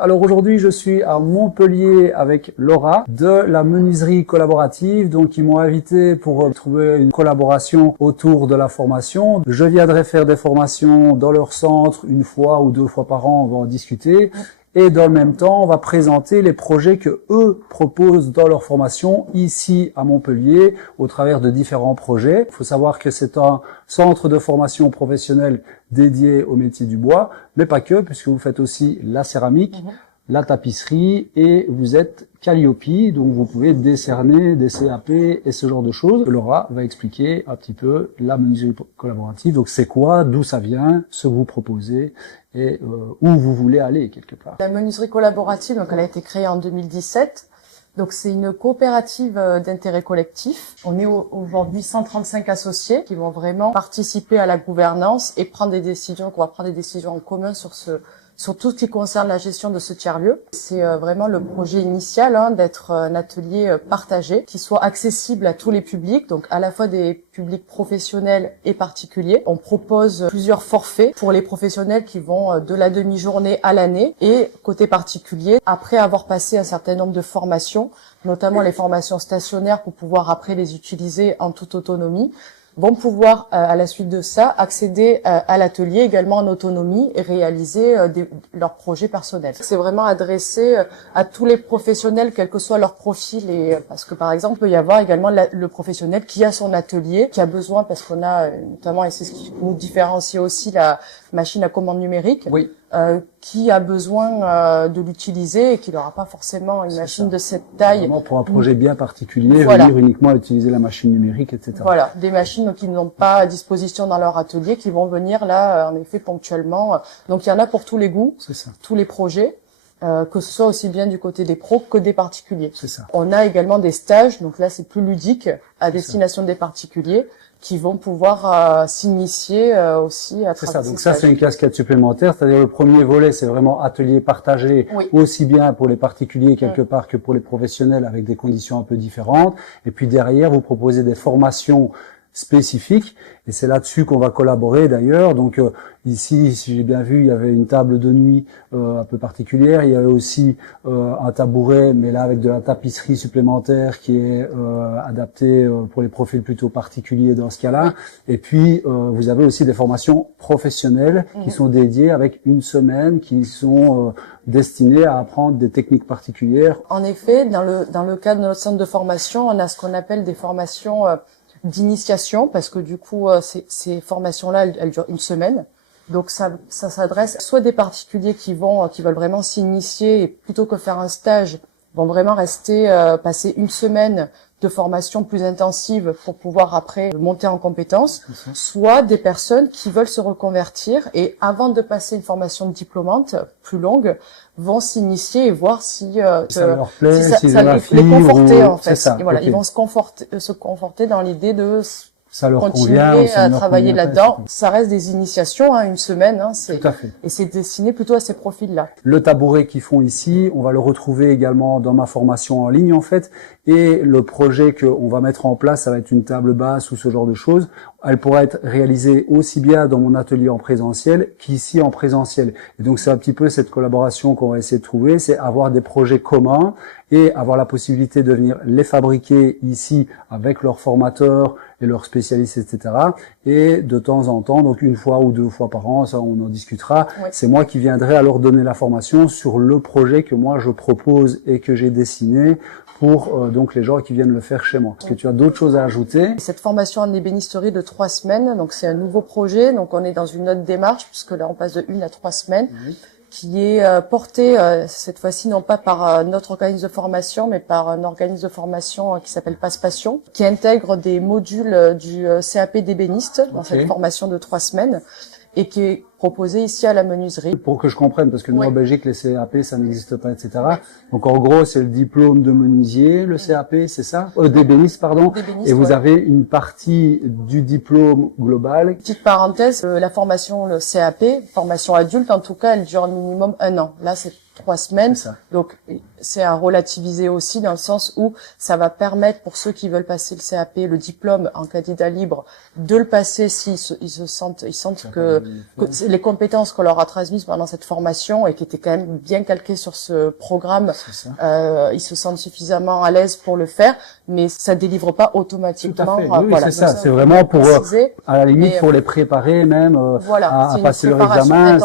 Alors aujourd'hui, je suis à Montpellier avec Laura de la menuiserie collaborative. Donc, ils m'ont invité pour trouver une collaboration autour de la formation. Je viendrai faire des formations dans leur centre une fois ou deux fois par an. On va en discuter. Et dans le même temps, on va présenter les projets que eux proposent dans leur formation ici à Montpellier au travers de différents projets. Il faut savoir que c'est un centre de formation professionnelle dédié au métier du bois, mais pas que, puisque vous faites aussi la céramique, la tapisserie et vous êtes Calliope, donc vous pouvez décerner des CAP et ce genre de choses. Laura va expliquer un petit peu la menuiserie collaborative, donc c'est quoi, d'où ça vient, ce que vous proposez et où vous voulez aller quelque part. La menuiserie collaborative, donc elle a été créée en 2017. Donc c'est une coopérative d'intérêt collectif. On est aujourd'hui 135 associés qui vont vraiment participer à la gouvernance et prendre des décisions, qu'on va prendre des décisions en commun sur tout ce qui concerne la gestion de ce tiers-lieu. C'est vraiment le projet initial d'être un atelier partagé qui soit accessible à tous les publics, donc à la fois des publics professionnels et particuliers. On propose plusieurs forfaits pour les professionnels qui vont de la demi-journée à l'année et côté particulier, après avoir passé un certain nombre de formations, notamment les formations stationnaires pour pouvoir après les utiliser en toute autonomie, vont pouvoir, à la suite de ça, accéder à l'atelier également en autonomie et réaliser leurs projets personnels. C'est vraiment adressé à tous les professionnels, quel que soit leur profil. Et parce que, par exemple, il peut y avoir également le professionnel qui a son atelier, qui a besoin, parce qu'on a notamment, et c'est ce qui nous différencie aussi, la machine à commande numérique, Oui. Qui a besoin de l'utiliser et qui n'aura pas forcément une machine de cette taille. Vraiment pour un projet bien particulier, Voilà. venir uniquement utiliser la machine numérique, etc. Voilà, des machines qui n'ont pas à disposition dans leur atelier, qui vont venir là, en effet, ponctuellement. Donc il y en a pour tous les goûts, C'est ça. tous les projets, que ce soit aussi bien du côté des pros que des particuliers. C'est ça. On a également des stages, donc là c'est plus ludique, à destination des particuliers, qui vont pouvoir s'initier aussi à C'est travers ça, donc ces ça stages. c'est une casquette supplémentaire, c'est-à-dire le premier volet c'est vraiment atelier partagé, Oui. aussi bien pour les particuliers quelque part que pour les professionnels avec des conditions un peu différentes, et puis derrière vous proposez des formations spécifiques, et c'est là-dessus qu'on va collaborer d'ailleurs. Donc ici, si j'ai bien vu, il y avait une table de nuit un peu particulière, il y avait aussi un tabouret, mais là avec de la tapisserie supplémentaire qui est adaptée pour les profils plutôt particuliers dans ce cas-là. Et puis vous avez aussi des formations professionnelles qui sont dédiées avec une semaine, qui sont destinées à apprendre des techniques particulières. En effet, dans le cadre de notre centre de formation, on a ce qu'on appelle des formations d'initiation, parce que du coup, ces formations-là, elles durent une semaine. Donc ça s'adresse soit des particuliers qui veulent vraiment s'initier et plutôt que faire un stage, vont vraiment rester passer une semaine de formation plus intensive pour pouvoir après monter en compétences, soit des personnes qui veulent se reconvertir et avant de passer une formation diplômante plus longue, vont s'initier et voir si Ça leur plaît, si s'ils ont la les fibre conforter ou- en fait. c'est ça, Et voilà, ok. ils vont se conforter dans l'idée de Ça leur continuer convient, ou ça à ne leur travailler convient pas, là-dedans. etc. Ça reste des initiations, une semaine, Tout à fait. et c'est destiné plutôt à ces profils-là. Le tabouret qu'ils font ici, on va le retrouver également dans ma formation en ligne en fait. Et le projet qu'on va mettre en place, ça va être une table basse ou ce genre de choses. Elle pourra être réalisée aussi bien dans mon atelier en présentiel qu'ici en présentiel. Et donc c'est un petit peu cette collaboration qu'on va essayer de trouver, c'est avoir des projets communs et avoir la possibilité de venir les fabriquer ici avec leurs formateurs et leurs spécialistes, etc. Et de temps en temps, donc une fois ou deux fois par an, ça on en discutera, Oui. c'est moi qui viendrai alors donner la formation sur le projet que moi je propose et que j'ai dessiné pour donc les gens qui viennent le faire chez moi. Est-ce que tu as d'autres choses à ajouter? Cette formation en ébénisterie de 3 semaines, donc c'est un nouveau projet, donc on est dans une autre démarche, puisque là on passe de 1 à 3 semaines, qui est portée cette fois-ci non pas par notre organisme de formation, mais par un organisme de formation qui s'appelle Passe Passion, qui intègre des modules du CAP d'ébéniste dans cette formation de 3 semaines, et qui est proposé ici à la menuiserie. Pour que je comprenne, parce que nous Oui. en Belgique, les CAP, ça n'existe pas, etc. Donc en gros, c'est le diplôme de menuisier, le CAP, c'est ça? D'ébéniste, pardon. D'ébéniste, Et vous ouais. avez une partie du diplôme global. Petite parenthèse, la formation, le CAP, formation adulte en tout cas, elle dure minimum 1 an. Là, c'est 3 semaines. C'est ça. Donc, c'est à relativiser aussi dans le sens où ça va permettre pour ceux qui veulent passer le CAP, le diplôme en candidat libre, de le passer s'ils sentent que les compétences qu'on leur a transmises pendant cette formation et qui étaient quand même bien calquées sur ce programme, ils se sentent suffisamment à l'aise pour le faire, mais ça délivre pas automatiquement. Tout à fait. Oui, c'est ça. C'est vraiment pour, à la limite, pour les préparer même à passer leur examen.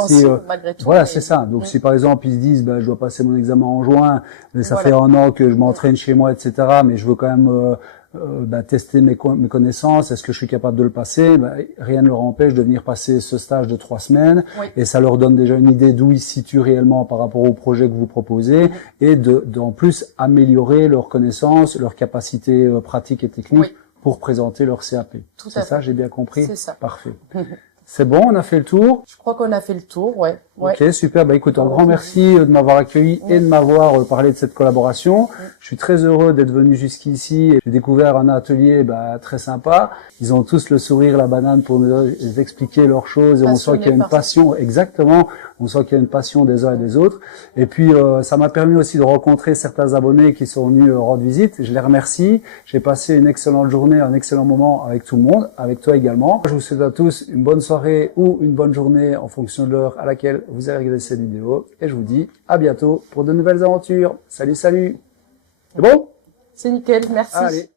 Voilà, c'est ça. Donc si par exemple ils se disent, je dois passer mon examen en juin, mais ça fait 1 an que je m'entraîne chez moi, etc. Mais je veux quand même tester mes connaissances, est-ce que je suis capable de le passer, rien ne leur empêche de venir passer ce stage de 3 semaines, et ça leur donne déjà une idée d'où ils se situent réellement par rapport au projet que vous proposez, et en plus améliorer leurs connaissances, leurs capacités pratiques et techniques pour présenter leur CAP. C'est ça, j'ai bien compris? C'est ça. Parfait. C'est bon, on a fait le tour? Je crois qu'on a fait le tour, ouais. Ok, super. Écoute, un grand merci de m'avoir accueilli et de m'avoir parlé de cette collaboration. Je suis très heureux d'être venu jusqu'ici. J'ai découvert un atelier très sympa. Ils ont tous le sourire, la banane pour nous expliquer leurs choses. Et on sent qu'il y a une passion, exactement. On sent qu'il y a une passion des uns et des autres. Et puis, ça m'a permis aussi de rencontrer certains abonnés qui sont venus rendre visite. Je les remercie. J'ai passé une excellente journée, un excellent moment avec tout le monde, avec toi également. Je vous souhaite à tous une bonne soirée ou une bonne journée en fonction de l'heure à laquelle vous avez regardé cette vidéo. Et je vous dis à bientôt pour de nouvelles aventures. Salut, salut. C'est bon? C'est nickel, merci. Allez.